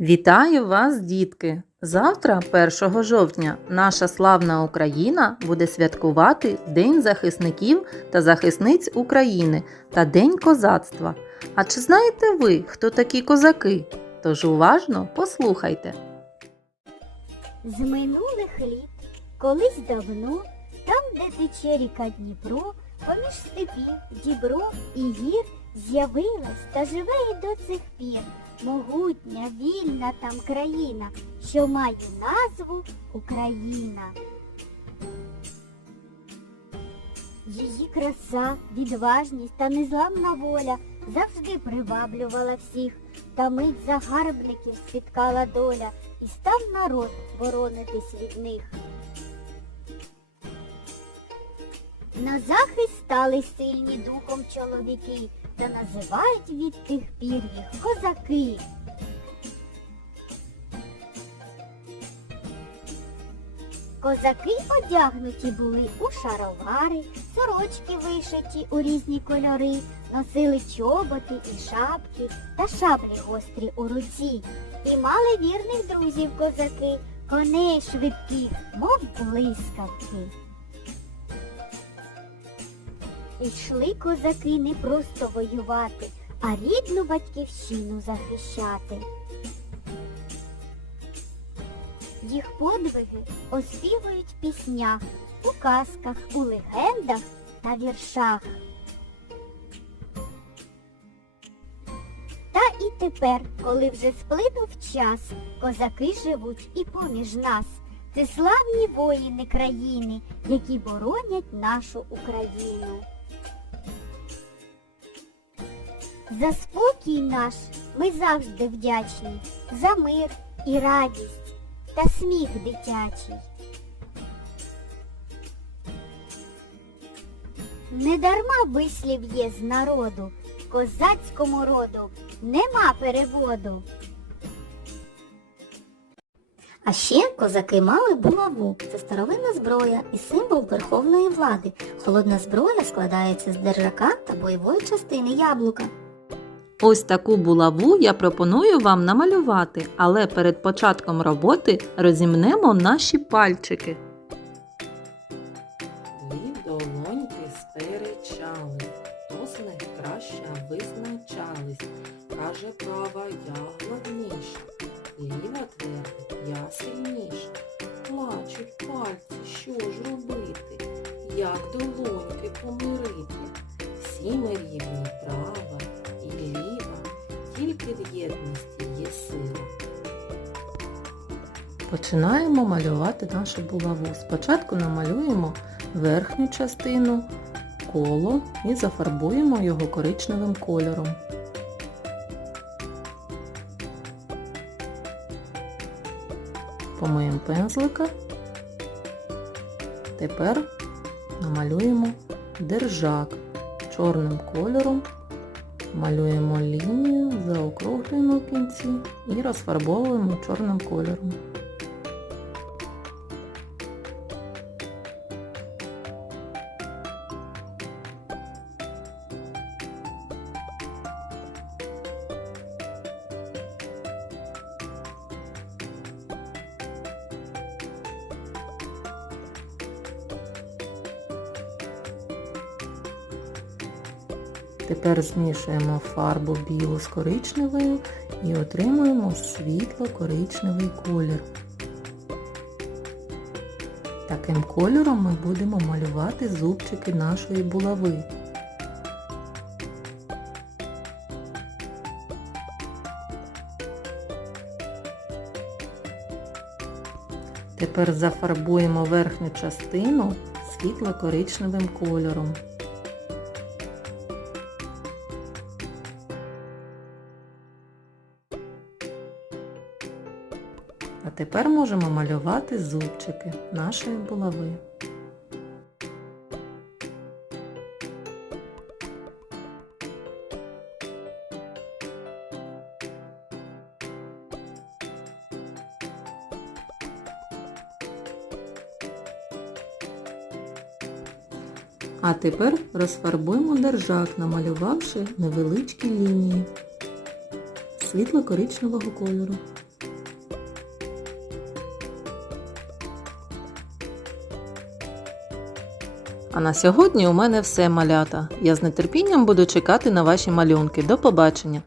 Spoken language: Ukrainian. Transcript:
Вітаю вас, дітки! Завтра, 1 жовтня, наша славна Україна буде святкувати День захисників та захисниць України та День козацтва. А чи знаєте ви, хто такі козаки? Тож уважно послухайте. З минулих літ, колись давно, там, де тече ріка Дніпро, поміж степів, дібро і гір з'явилась та живе і до цих пір могутня, вільна там країна, що має назву Україна. Її краса, відважність та незламна воля завжди приваблювала всіх, та мить загарбників спіткала доля, і став народ боронитись від них. На захист стали сильні духом чоловіки, та називають від тих пір їх козаки. Козаки одягнуті були у шаровари, сорочки вишиті у різні кольори, носили чоботи і шапки та шаблі гострі у руці. І мали вірних друзів козаки, коней швидких, мов блискавки. Ішли козаки не просто воювати, а рідну батьківщину захищати. Їх подвиги оспівують в піснях, у казках, у легендах та віршах. Та і тепер, коли вже сплинув час, козаки живуть і поміж нас. Це славні воїни країни, які боронять нашу Україну. За спокій наш ми завжди вдячні, за мир і радість та сміх дитячий. Недарма вислів є з народу, козацькому роду нема переводу. А ще козаки мали булаву. Це старовинна зброя і символ верховної влади. Холодна зброя складається з держака та бойової частини яблука. Ось таку булаву я пропоную вам намалювати, але перед початком роботи розімнемо наші пальчики. Дві долоньки сперечали, хто з них краще визначались. Каже права я гладніша, ліва твердить я сильніша. Плачуть пальці, що ж робити? Як долоньки помирити? Всі ми рівні права в єдності є сила. Починаємо малювати нашу булаву. Спочатку намалюємо верхню частину, коло і зафарбуємо його коричневим кольором. Помиємо пензлика. Тепер намалюємо держак чорним кольором. Малюємо лінію, заокруглюємо кінці і розфарбовуємо чорним кольором. Тепер змішуємо фарбу білу з коричневою і отримуємо світло-коричневий колір. Таким кольором ми будемо малювати зубчики нашої булави. Тепер зафарбуємо верхню частину світло-коричневим кольором. А тепер можемо малювати зубчики нашої булави. А тепер розфарбуємо держак, намалювавши невеличкі лінії. світло-коричневого кольору. А на сьогодні у мене все малята. Я з нетерпінням буду чекати на ваші малюнки. До побачення!